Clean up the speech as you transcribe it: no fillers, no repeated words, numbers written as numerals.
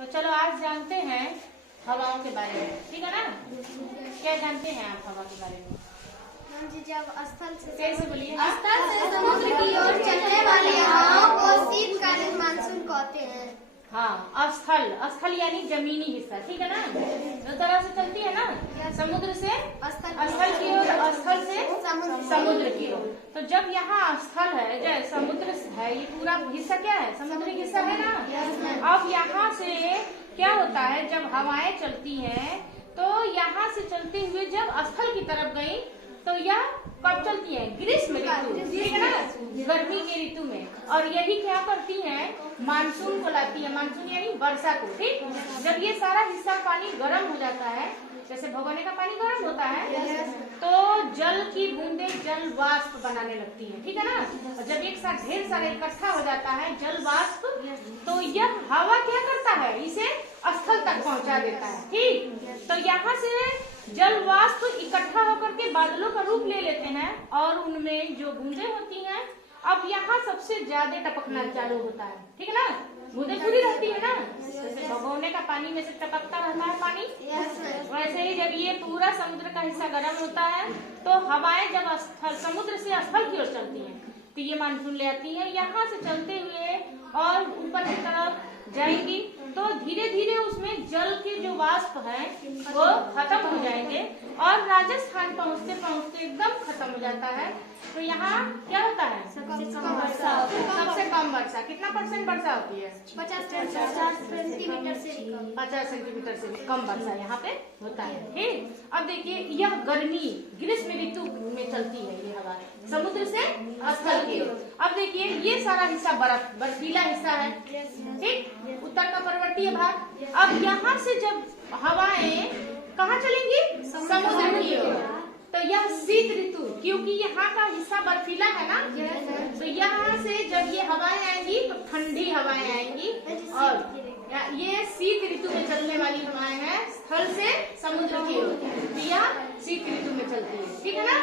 तो चलो आज जानते हैं हवाओं के बारे में, ठीक है ना। क्या जानते हैं आप हवा के बारे में? जी, जब स्थल से कैसे बोलिए? स्थल से समुद्र की ओर चलने वाली हवाओं को शीतकालीन मानसून कहते हैं। हाँ, स्थल यानी जमीनी हिस्सा, ठीक है ना। जो तरह से चलती है ना, समुद्र से स्थल की ओर, स्थल से समुद्र की ओर। तो जब यहाँ स्थल है, जैसे समुद्र है, ये पूरा हिस्सा क्या है? समुद्री हिस्सा है ना। अब यहाँ से क्या होता है, जब हवाएं चलती हैं तो यहाँ से चलते हुए जब स्थल की तरफ गई तो यह कब चलती है? ग्रीष्म ऋतु, ठीक है ना, गर्मी के ऋतु में। और यही क्या करती है? मानसून को लाती है। मानसून यानी वर्षा को, ठीक। जब ये सारा हिस्सा पानी गर्म हो जाता है, जैसे भगोने का पानी गर्म होता है, तो जल की बूंदे जल वाष्प बनाने लगती है, ठीक है ना। और जब एक साथ ढेर सारा इकट्ठा हो जाता है जल वाष्प, तो यह हवा क्या करता है? इसे स्थल तक पहुंचा देता है, ठीक। तो यहाँ से जल वाष्प इकट्ठा होकर के बादलों का रूप ले लेते हैं और उनमें जो बूंदे होती हैं, अब यहाँ सबसे ज्यादा टपकना चालू होता है, ठीक है ना। बूंदे पूरी रहती है ना, जैसे भगोने का पानी में से टपकता रहता है पानी, वैसे ही जब ये पूरा समुद्र का हिस्सा गर्म होता है तो हवाएं जब समुद्र से स्थल की ओर चलती हैं तो ये मानसून ले आती है। यहाँ से चलते हुए और ऊपर की तरफ जाएंगी तो धीरे धीरे उसमें जल के जो वाष्प है वो खत्म हो जाएंगे और राजस्थान पहुँचते पहुँचते एकदम खत्म हो जाता है। तो यहाँ क्या होता है? सबसे कम वर्षा। कितना % वर्षा होती है? 50 सेंटीमीटर से 50 सेंटीमीटर से भी कम वर्षा यहाँ पे होता है, ठीक। अब देखिए, यह गर्मी ग्रीष्म ऋतु में चलती है ये हवा समुद्र से स्थल की ओर। अब देखिए, ये सारा हिस्सा बर्फीला हिस्सा है, ठीक, उत्तर का पर्वतीय भाग। अब यहाँ से जब हवाएं कहाँ चलेंगी? समुद्र की ओर। तो यह शीत ऋतु, क्योंकि यहाँ का हिस्सा बर्फीला है ना, तो यहाँ से जब ये हवाएं आएंगी तो ठंडी हवाएं आएंगी और ये शीत ऋतु में चलने वाली हवाएं हैं स्थल से समुद्र की ओर। यह शीत ऋतु में चलती है, ठीक है ना।